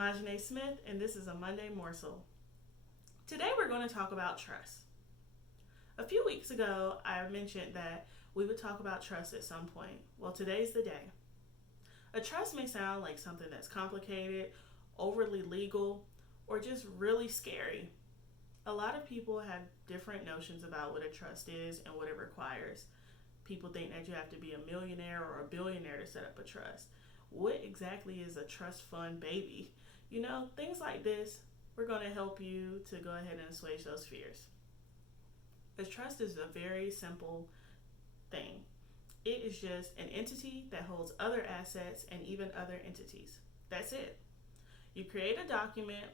Ajane Smith, and this is a Monday Morsel. Today we're going to talk about trust. A few weeks ago, I mentioned that we would talk about trust at some point. Well, today's the day. A trust may sound like something that's complicated, overly legal, or just really scary. A lot of people have different notions about what a trust is and what it requires. People think that you have to be a millionaire or a billionaire to set up a trust. What exactly is a trust fund baby? Things like this, we're going to help you to go ahead and assuage those fears. A trust is a very simple thing. It is just an entity that holds other assets and even other entities. That's it. You create a document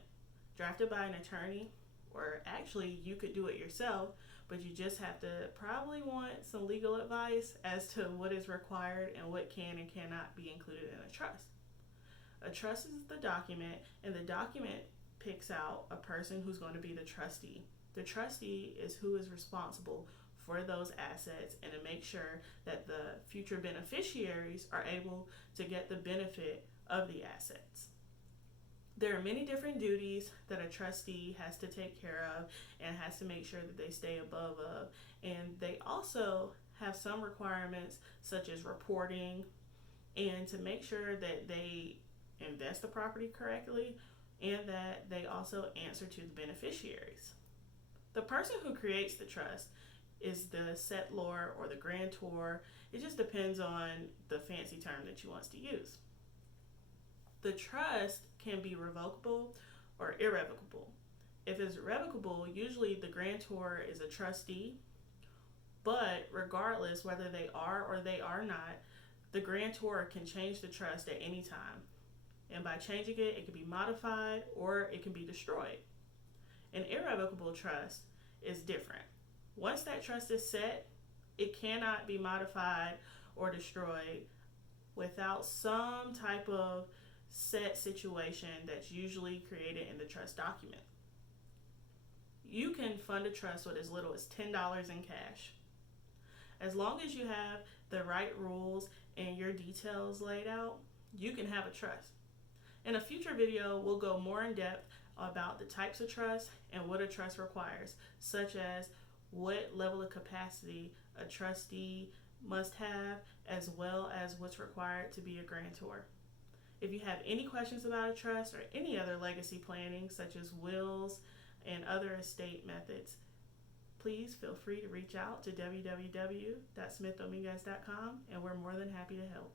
drafted by an attorney, or actually you could do it yourself, but you just have to probably want some legal advice as to what is required and what can and cannot be included in a trust. A trust is the document, and the document picks out a person who's going to be the trustee. The trustee is who is responsible for those assets and to make sure that the future beneficiaries are able to get the benefit of the assets. There are many different duties that a trustee has to take care of and has to make sure that they stay above of. And they also have some requirements such as reporting and to make sure that they invest the property correctly and that they also answer to the beneficiaries. The person who creates the trust is the settlor or the grantor. It just depends on the fancy term that you want to use. The trust can be revocable or irrevocable. If it's revocable, usually the grantor is a trustee, but regardless whether they are or they are not, the grantor can change the trust at any time. And by changing it, it can be modified or it can be destroyed. An irrevocable trust is different. Once that trust is set, it cannot be modified or destroyed without some type of set situation that's usually created in the trust document. You can fund a trust with as little as $10 in cash. As long as you have the right rules and your details laid out, you can have a trust. In a future video, we'll go more in depth about the types of trust and what a trust requires, such as what level of capacity a trustee must have, as well as what's required to be a grantor. If you have any questions about a trust or any other legacy planning, such as wills and other estate methods, please feel free to reach out to www.smithdominguez.com, and we're more than happy to help.